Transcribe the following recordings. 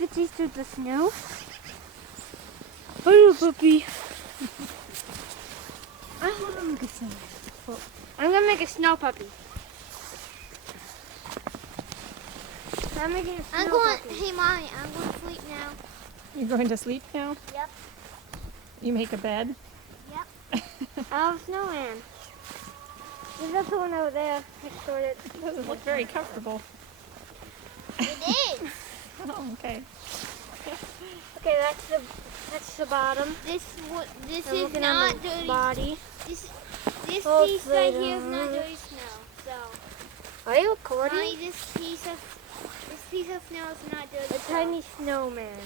veggies through the snow. Hello, puppy. I want to make a snow. I'm gonna make a snow puppy. I'm making a snow puppy. Hey, Mommy, I'm going to sleep now. You're going to sleep now? Yep. You make a bed? Yep. Oh, snowman. There's also one over there next to it. It doesn't look very comfortable. It is. Oh, okay. Okay, that's the bottom. This I'm is looking not at the dirty. body. This Oh, piece right here is not dirty snow. So, Are you recording? Mommy, this piece of snow is not dirty A snow. tiny snowman.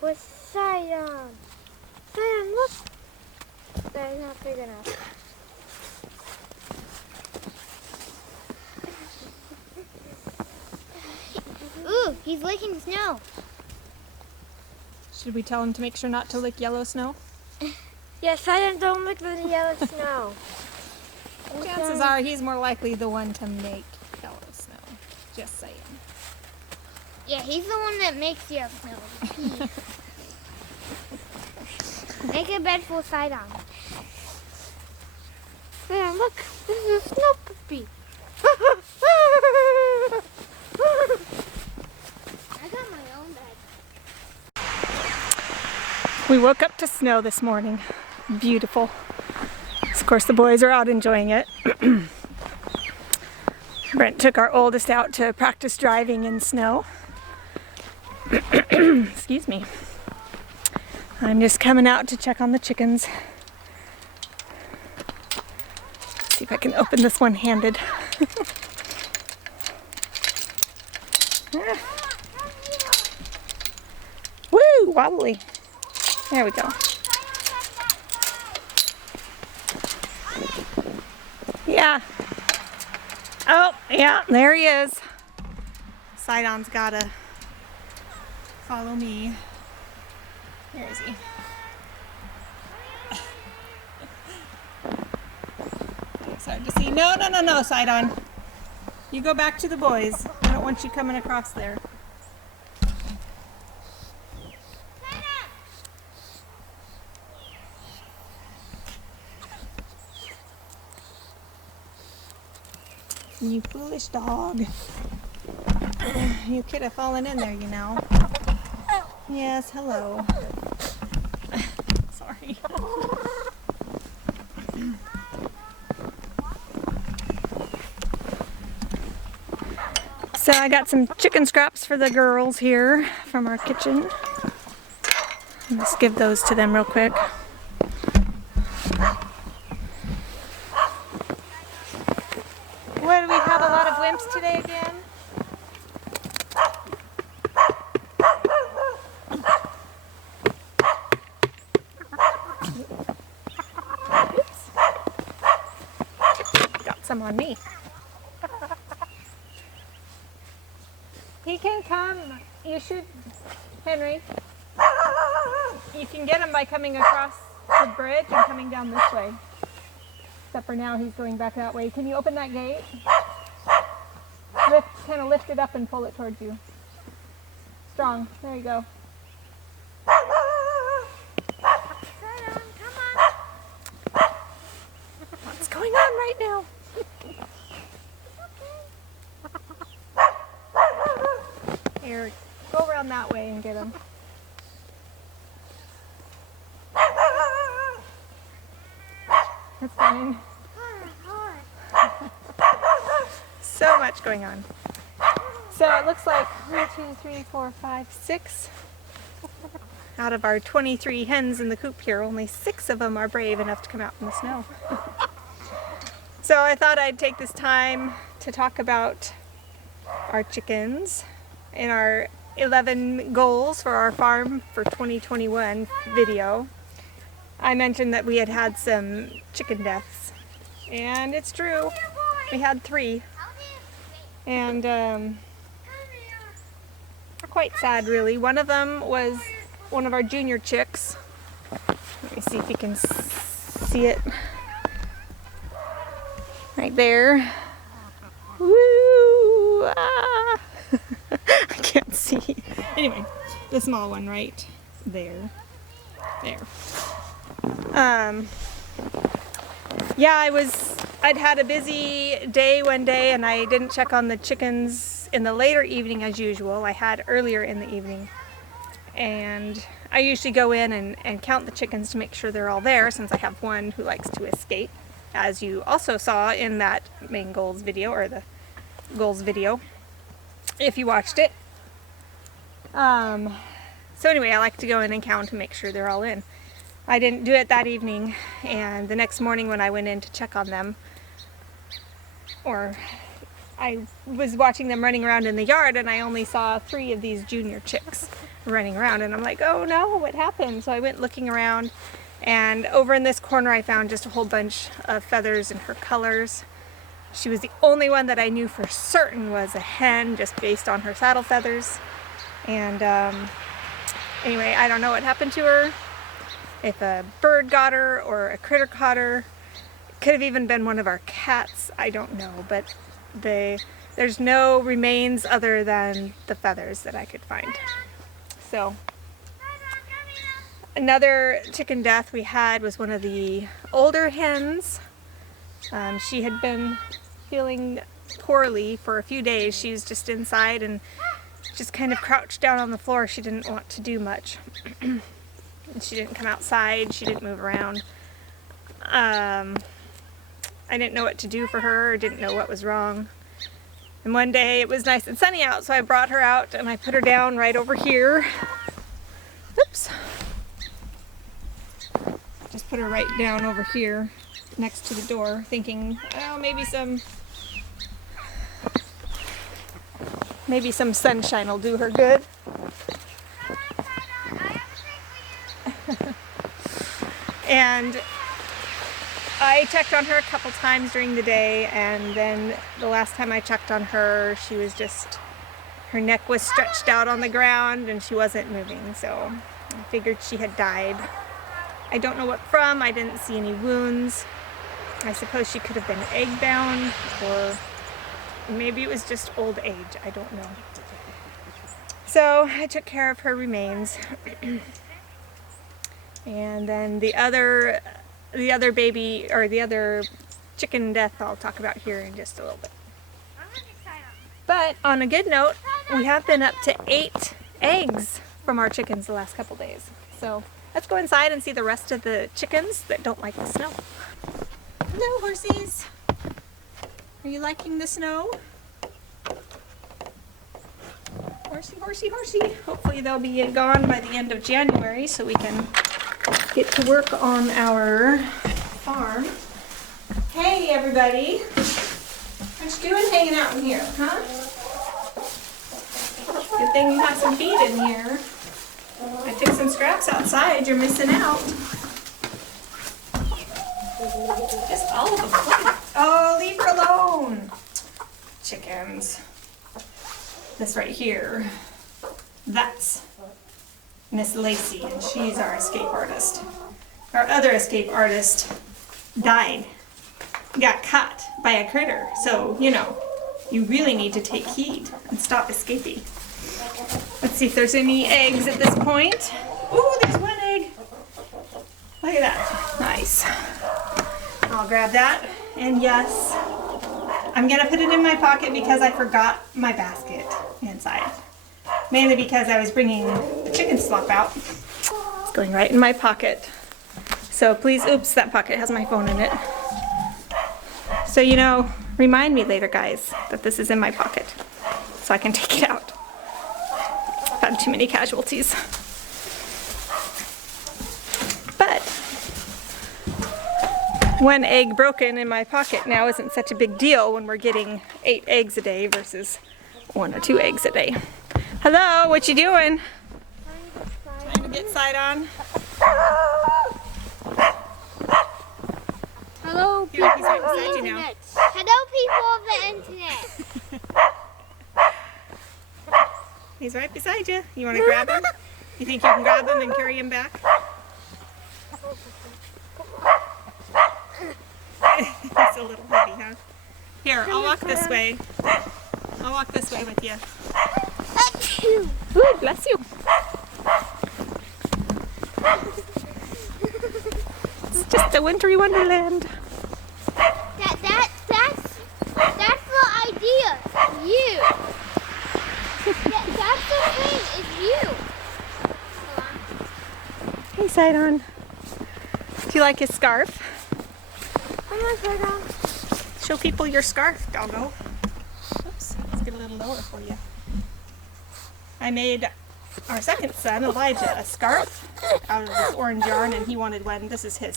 With Sidon. Sidon, look. That's not big enough. Ooh, he's licking the snow. Should we tell him to make sure not to lick yellow snow? Yeah, Sidon, don't lick the yellow snow. Chances are he's more likely the one to make yellow snow. Just saying. Yeah, he's the one that makes yellow snow. Make a bed full side on. Yeah, look, this is a snow puppy. I got my own bed. We woke up to snow this morning. Beautiful. Of course, the boys are out enjoying it. Brent took our oldest out to practice driving in snow. Excuse me. I'm just coming out to check on the chickens. See if I can open this one-handed. Woo! Wobbly. There we go. Yeah. Oh, yeah, there he is. Sidon's gotta follow me. Where is he? It's hard to see. No, Sidon. You go back to the boys. I don't want you coming across there. You foolish dog. You could have fallen in there, you know. Yes, hello. Sorry. So I got some chicken scraps for the girls here from our kitchen. Let's give those to them real quick. What, do we have a lot of wimps today again? Oops. Got some on me. He can come. You should, Henry. You can get him by coming across the bridge and coming down this way. Except for now, he's going back that way. Can you open that gate? Kind of lift it up and pull it towards you. Strong. There you go. What's going on right now? Here, go around that way and get him. That's fine. So much going on. So it looks like 1, 2, 3, 4, 5, 6 out of our 23 hens in the coop here, only 6 of them are brave enough to come out in the snow. So I thought I'd take this time to talk about our chickens and our 11 goals for our farm for 2021 video. I mentioned that we had had some chicken deaths, and it's true. We had 3, and they're quite sad, really. One of them was one of our junior chicks. Let me see if you can see it right there. Woo! Ah. I can't see. Anyway, the small one right there. There. Yeah, I'd had a busy day one day and I didn't check on the chickens in the later evening as usual. I had earlier in the evening. And I usually go in and count the chickens to make sure they're all there, since I have one who likes to escape, as you also saw in that main goals video, or the goals video, if you watched it. So anyway, I like to go in and count to make sure they're all in. I didn't do it that evening, and the next morning when I went in to check on them, or I was watching them running around in the yard and I only saw 3 of these junior chicks running around, and I'm like, oh no, what happened? So I went looking around, and over in this corner I found just a whole bunch of feathers in her colors. She was the only one that I knew for certain was a hen, just based on her saddle feathers. And anyway, I don't know what happened to her. If a bird got her or a critter caught her. It could have even been one of our cats, I don't know, but there's no remains other than the feathers that I could find. So another chicken death we had was one of the older hens. She had been feeling poorly for a few days. She was just inside and just kind of crouched down on the floor. She didn't want to do much. She didn't come outside. She didn't move around. I didn't know what to do for her, or didn't know what was wrong. And one day it was nice and sunny out, so I brought her out and I put her down right over here. Oops. Just put her right down over here next to the door, thinking, oh, maybe some sunshine will do her good. And I checked on her a couple times during the day, and then the last time I checked on her, she was just, her neck was stretched out on the ground and she wasn't moving, so I figured she had died. I don't know what from. I didn't see any wounds. I suppose she could have been egg bound, or maybe it was just old age. I don't know. So I took care of her remains. And then the other baby, or the other chicken death, I'll talk about here in just a little bit. But on a good note, we have been up to 8 eggs from our chickens the last couple days. So let's go inside and see the rest of the chickens that don't like the snow. Hello, horsies. Are you liking the snow? Horsey, horsey, horsey. Hopefully they'll be gone by the end of January so we can get to work on our farm. Hey everybody. What you doing hanging out in here, huh? Good thing you have some feed in here. I took some scraps outside. You're missing out. Just all of them. Oh, leave her alone. Chickens. This right here. That's Miss Lacey, and she's our escape artist. Our other escape artist died. Got caught by a critter. So, you know, you really need to take heed and stop escaping. Let's see if there's any eggs at this point. Ooh, there's one egg. Look at that. Nice. I'll grab that. And yes, I'm going to put it in my pocket because I forgot my basket inside. Mainly because I was bringing the chicken slop out. It's going right in my pocket. So please, oops, that pocket has my phone in it. So, you know, remind me later, guys, that this is in my pocket so I can take it out. I've had too many casualties. But one egg broken in my pocket now isn't such a big deal when we're getting 8 eggs a day versus 1 or 2 eggs a day. Hello, what you doing? Trying to get side on. Hello, people He's right of the beside you now. internet. Hello, people of the internet. He's right beside you. You want to grab him? You think you can grab him and carry him back? It's a little heavy, huh? Here, I'll walk this way. I'll walk this way with you. you. Ooh, bless you. It's just a wintry wonderland. That's the idea. You. That's the thing. It's you. Hey, Sidon. Do you like his scarf? Come on, Sidon. Show people your scarf, doggo. Oops, let's get a little lower for you. I made our second son, Elijah, a scarf out of this orange yarn, and he wanted one. This is his.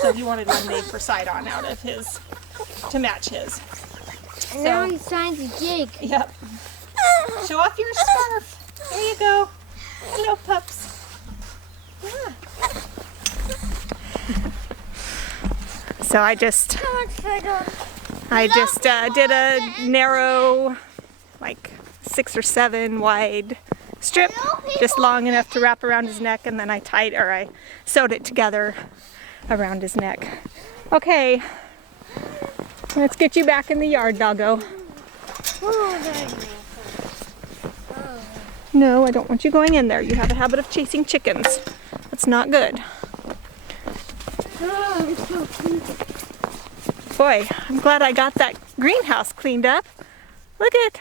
So he wanted one made for Sidon out of his, to match his. And now he's trying to jig. Yep. Show off your scarf. There you go. Hello, pups. Yeah. So I just did a narrow, like 6 or 7 wide strip, just long enough to wrap around his neck, and then I sewed it together around his neck. Okay, let's get you back in the yard, doggo. No, I don't want you going in there. You have a habit of chasing chickens. That's not good. Boy, I'm glad I got that greenhouse cleaned up. Look at it.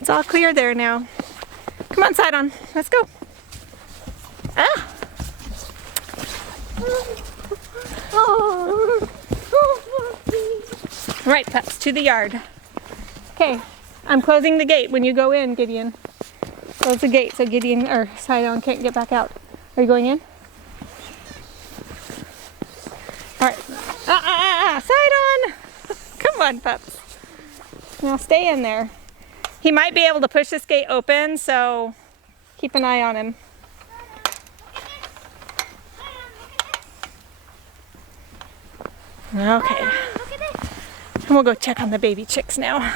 It's all clear there now. Come on, Sidon. Let's go. Ah. All right, pups, to the yard. Okay, I'm closing the gate when you go in, Gideon. Close the gate so Gideon or Sidon can't get back out. Are you going in? All right. Sidon! Come on, pups. Now stay in there. He might be able to push this gate open, so keep an eye on him. Okay. And we'll go check on the baby chicks now.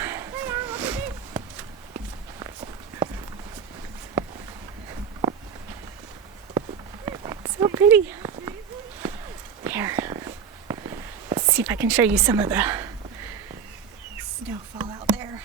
So pretty. Here. Let's see if I can show you some of the snowfall out there.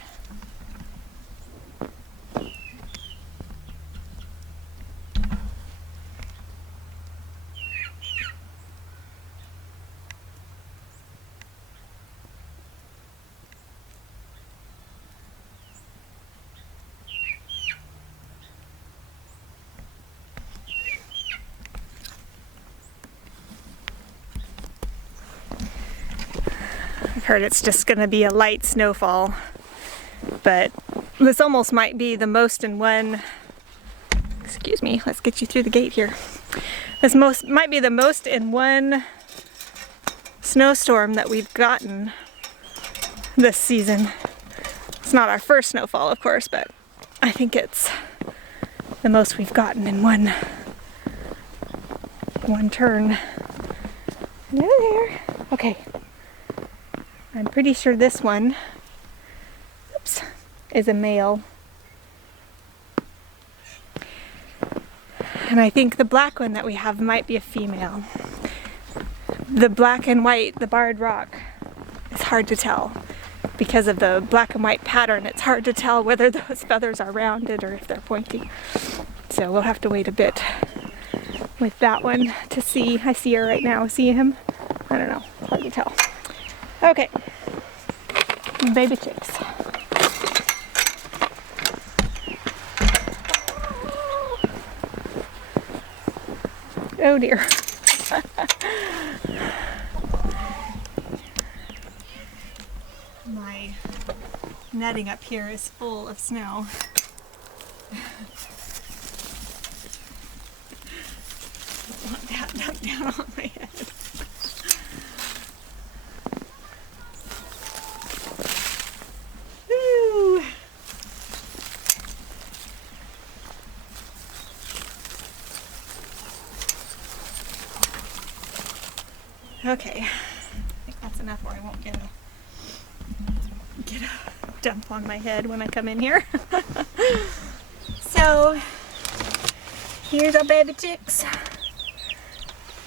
I've heard it's just going to be a light snowfall, but this almost might be the most in one, excuse me, let's get you through the gate here. This might be the most in one snowstorm that we've gotten this season. It's not our first snowfall, of course, but I think it's the most we've gotten in one turn. Hello there. Okay. I'm pretty sure this one, oops, is a male. And I think the black one that we have might be a female. The black and white, the barred rock, is hard to tell. Because of the black and white pattern, it's hard to tell whether those feathers are rounded or if they're pointy. So we'll have to wait a bit with that one to see. I see her right now. See him? I don't know. Hard to tell. Okay. Baby chicks. Oh dear. My netting up here is full of snow. I want that dumped down on my head. Woo! Okay, I think that's enough or I won't get a dump on my head when I come in here. So, here's our baby chicks.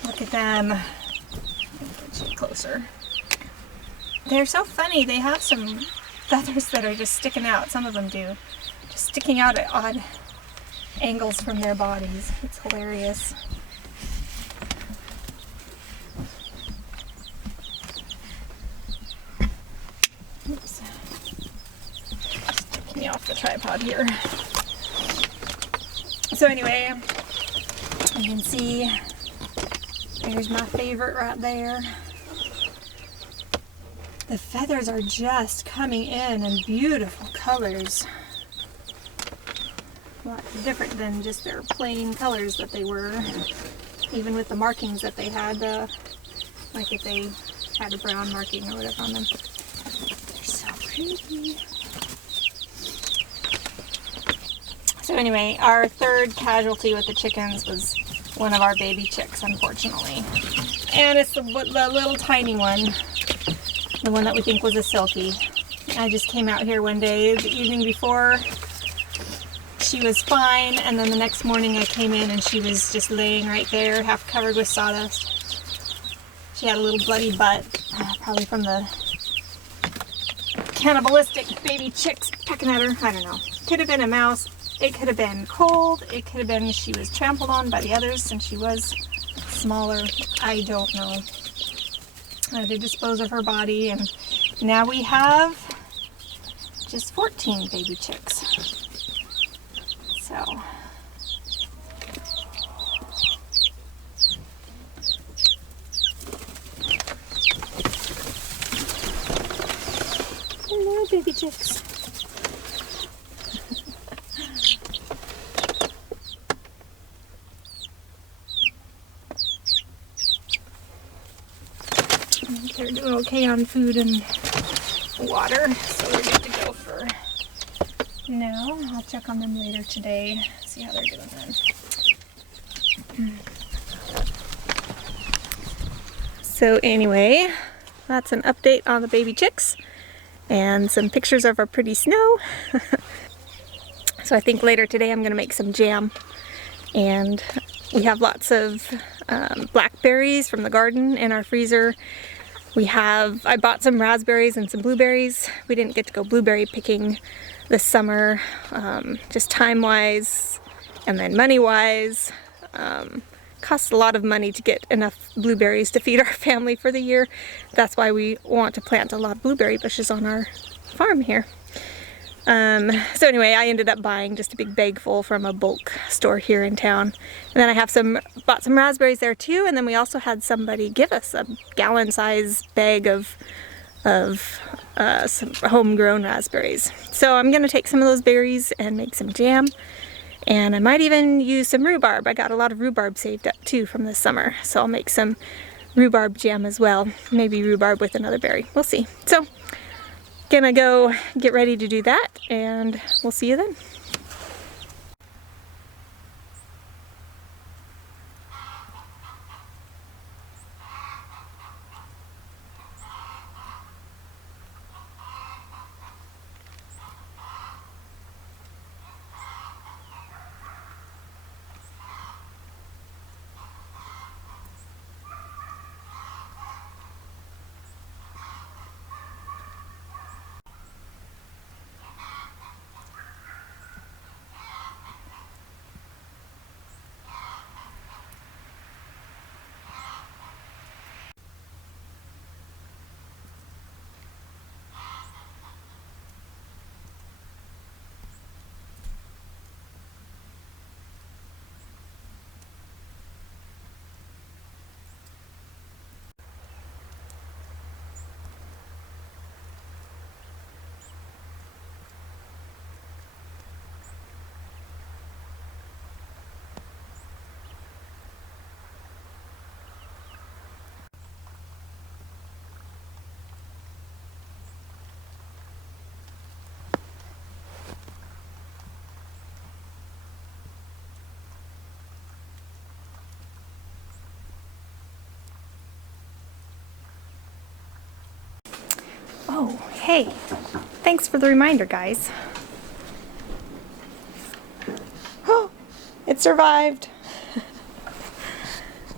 Look at them. Get you closer. They're so funny. They have some feathers that are just sticking out. Some of them do. Just sticking out at odd angles from their bodies. It's hilarious. Oops. Just take me off the tripod here. So anyway, you can see there's my favorite right there. The feathers are just coming in beautiful colors. A lot different than just their plain colors that they were, even with the markings that they had, like if they had a brown marking or whatever on them. They're so pretty. So anyway, our third casualty with the chickens was one of our baby chicks, unfortunately. And it's the little tiny one, the one that we think was a silky. I just came out here one day, the evening before. She was fine, and then the next morning I came in and she was just laying right there, half covered with sawdust. She had a little bloody butt, probably from the cannibalistic baby chicks pecking at her. I don't know. Could have been a mouse. It could have been cold. It could have been she was trampled on by the others since she was smaller. I don't know. I had to dispose of her body, and now we have just 14 baby chicks. So hello, baby chicks. They're doing okay on food and water, so we're good to go for now. I'll check on them later today, see how they're doing then. So anyway, that's an update on the baby chicks and some pictures of our pretty snow. So I think later today I'm going to make some jam, and we have lots of blackberries from the garden in our freezer. I bought some raspberries and some blueberries. We didn't get to go blueberry picking this summer, just time-wise and then money-wise. Costs a lot of money to get enough blueberries to feed our family for the year. That's why we want to plant a lot of blueberry bushes on our farm here. So anyway, I ended up buying just a big bag full from a bulk store here in town. And then I bought some raspberries there too, and then we also had somebody give us a gallon-size bag of some homegrown raspberries. So I'm gonna take some of those berries and make some jam, and I might even use some rhubarb. I got a lot of rhubarb saved up too from this summer, so I'll make some rhubarb jam as well. Maybe rhubarb with another berry, we'll see. So gonna go get ready to do that, and we'll see you then. Oh, hey, thanks for the reminder, guys. Oh, it survived.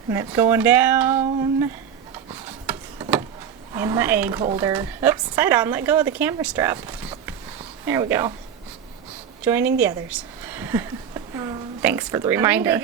And it's going down in my egg holder. Oops, side on, let go of the camera strap. There we go. joining the others. Thanks for the reminder.